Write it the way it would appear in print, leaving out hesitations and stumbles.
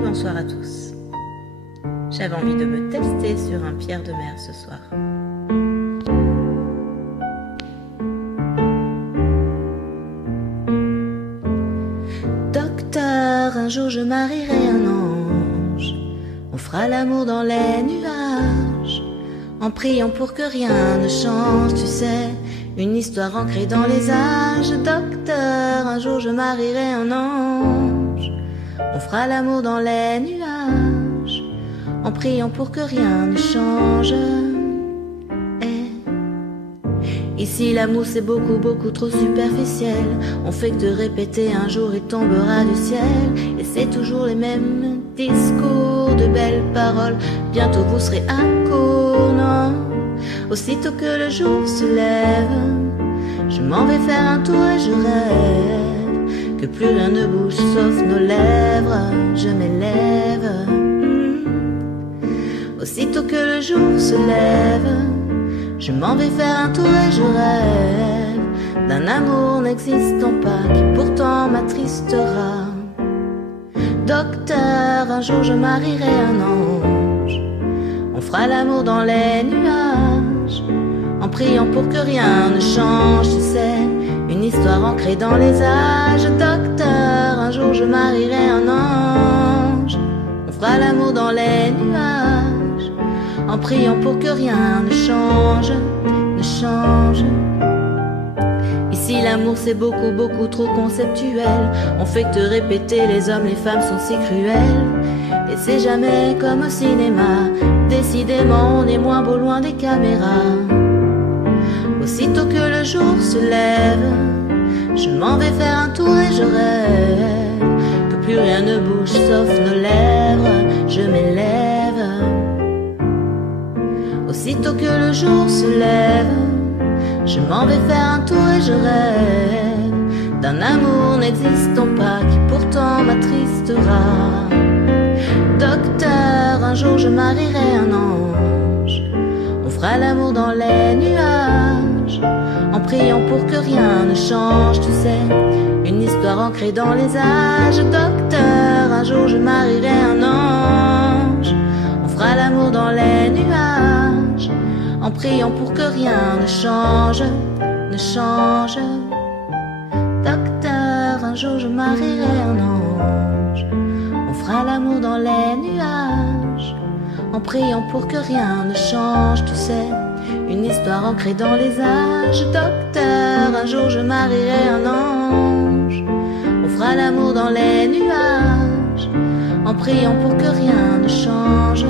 et bonsoir à tous. J'avais envie de me tester sur un Pierre de mer ce soir. Docteur, un jour je marierai un ange. On fera l'amour dans les nuages, en priant pour que rien ne change, tu sais, une histoire ancrée dans les âges. Docteur, un jour je marierai un ange. On fera l'amour dans les nuages, en priant pour que rien ne change. Ici l'amour c'est beaucoup, beaucoup trop superficiel. On fait que de répéter un jour il tombera du ciel. Et c'est toujours les mêmes discours, de belles paroles. Bientôt vous serez à court, non? Aussitôt que le jour se lève, je m'en vais faire un tour et je rêve que plus rien ne bouge sauf nos lèvres. Je m'élève. Aussitôt que le jour se lève, je m'en vais faire un tour et je rêve d'un amour n'existant pas qui pourtant m'attristera. Docteur, un jour je marierai un ange. On fera l'amour dans les nuages, en priant pour que rien ne change, tu sais, une histoire ancrée dans les âges. Docteur, un jour je marierai un ange. On fera l'amour dans les nuages, en priant pour que rien ne change, ne change. Ici l'amour c'est beaucoup, beaucoup trop conceptuel. On fait que te répéter, les hommes, les femmes sont si cruels. Et c'est jamais comme au cinéma, décidément on est moins beau loin des caméras. Aussitôt que le jour se lève, je m'en vais faire un tour et je rêve que plus rien ne bouge sauf nos lèvres. Je m'élève. Aussitôt que le jour se lève, je m'en vais faire un tour et je rêve d'un amour n'existant pas qui pourtant m'attristera. Docteur, un jour je marierai un ange. On fera l'amour dans les nuages, en priant pour que rien ne change, tu sais, une histoire ancrée dans les âges. Docteur, un jour je marierai un ange. On fera l'amour dans les nuages, en priant pour que rien ne change, ne change. Docteur, un jour je marierai un ange. On fera l'amour dans les nuages, en priant pour que rien ne change, tu sais, une histoire ancrée dans les âges. Docteur, un jour je marierai un ange. On fera l'amour dans les nuages, en priant pour que rien ne change.